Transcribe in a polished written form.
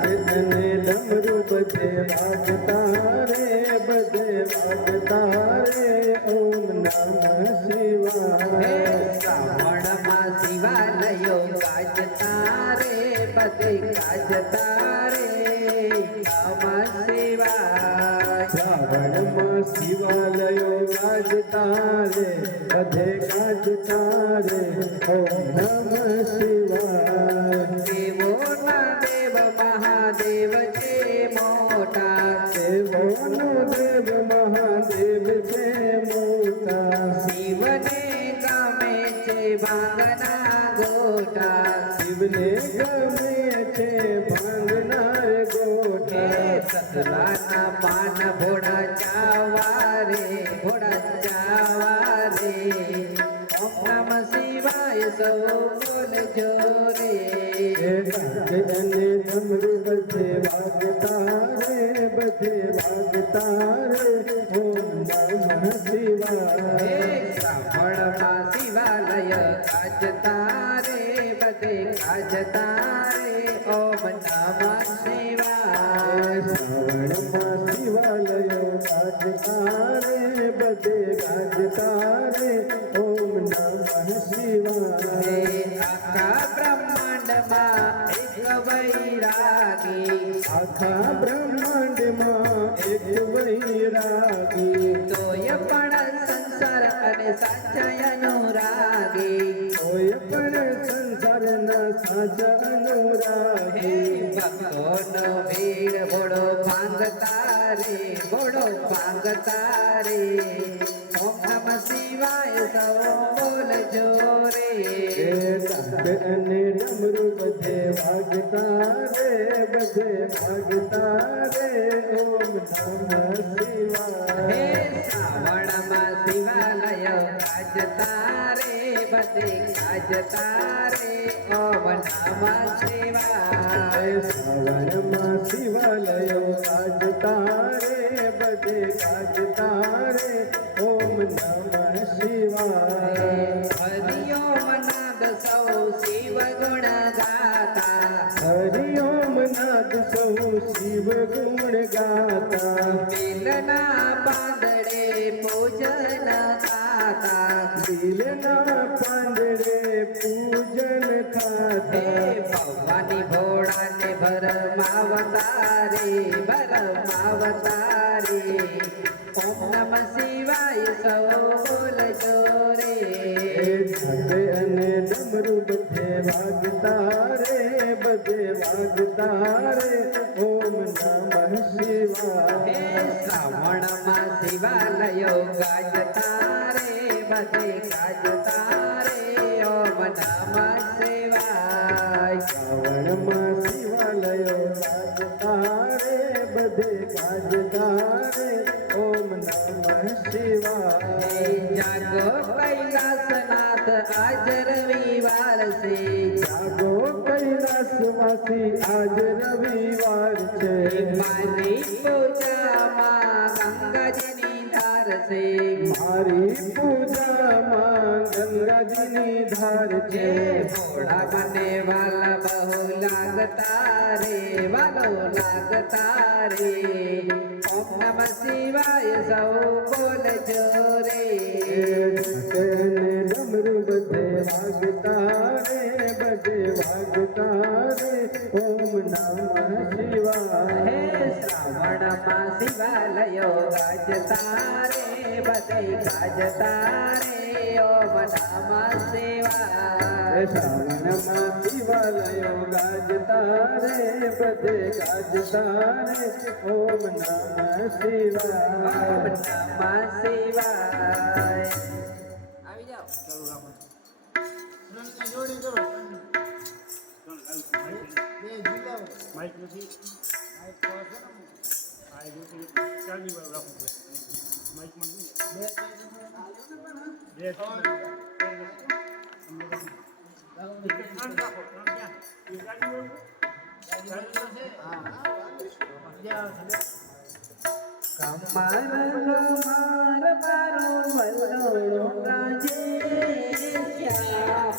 અને ડમરું બધે વાગતા રે ઓમ નમઃ શિવાય શ્રાવણમાં શિવાલયો ગાજતા રે બધે ગાજતા રે નમઃ શિવાય શ્રાવણમાં શિવાલયો ગાજતા રે બધે ગાજતા રે ઓમ નમઃ શિવાય દેવોના દેવ મહાદેવ છે મોટા દેવોનો દેવ મહાદેવ છે મોટા શિવને ગમે છે ભાંગના ગોટા શિવને ગમે છે ભાંગનાર ગોટા સસલાના પાન ભોળા ચાવા રે ઓમ નમઃ શિવાય સૌ બોલજો રે અને ડમરું બધે વાગતા રે ઓમ નમઃ શિવાય શ્રાવણમાં શિવાલય ગાજતા રે બધે ગાજતા રે ઓમ નમઃ શિવાય શ્રાવણમાં શિવાલયો ગાજતા રે બધે ગાજતા રે ઓમ નમઃ શિવાય આખા બ્રહ્માંડમાં એક વૈરાગી આખા બ્રહ્માંડમાં એક વૈરાગી તોય પણ સંસાર અને સાચા અનુરાગી કોઈ પણ સંસારના સાચા અનુરાગી ભક્તોનો ભીડ ભોળો ભાંગતા રે ઓમ નમઃ શિવાય સૌ બોલજો રે અને ડમરું બધે વાગતા રે ઓમ નમઃ શિવાય શ્રાવણમાં શિવાલય ગાજતા રે બધે ગાજતા રે ઓમ નમઃ શિવાય શ્રાવણમાં શિવાલયો ગાજતા રે બધે ગાજતા રે ઓમ નમઃ શિવાય હરિઓમ નાદ સૌ શિવ ગુણ ગાતા હરિઓમ નાદ સૌ શિવ ગુણ ગાતા બેલના પાંદડે પૂજન ગાતા દિલના પાંદડે પૂજન ખાતા ભવાની ભોળાને ભરમાવતા રે ઓમ નમઃ શિવાય સૌ બોલજો રે અને ડમરું બધે વાગતા રે ઓમ નમઃ શિવાય શ્રાવણમાં શિવાલયો ગાજતા રે બધે ગાજતા રે ઓમ નમઃ શિવાય શ્રાવણમાં શિવાલયો ગાજતા રે બધે ગાજતા રે ઓમ નમઃ શિવાય જાગો કૈલાસનાથ આજ રવિવાર છે જાગો કૈલાસવાસી આજ રવિવાર છે મારી પૂજામાં ગંગાજીની ધાર છે મારી પૂજામાં ગંગાજીની ધાર છે ભોળા મને વાલા બહુ લાગતા રે ઓમ નમઃ શિવાય સૌ બોલજો રે ડમરું બધે વાગતા રે ઓમ નમઃ શિવાય શ્રાવણમાં શિવાલયો ગાજતા રે બધે ગાજતા રે ઓમ નમઃ શિવાય શ્રાવણમાં શિવાલયો ગાજતા રે બધે ગાજતા રે ઓમ નમઃ શિવાય ઓમ નમઃ શિવાય આવી જાઓ જોડી કરો બે જીલાઓ માઇક નથી માઇક તો છે ને આ જોતી ચાલી વાર રાખવું પડે માઇકમાં જોઈએ બે બે ત્રણ રાખો ત્રણ ક્યાં એ ગાડી હોય હા હા કમર કમર મારો વલ્લો રાજે શ્યામ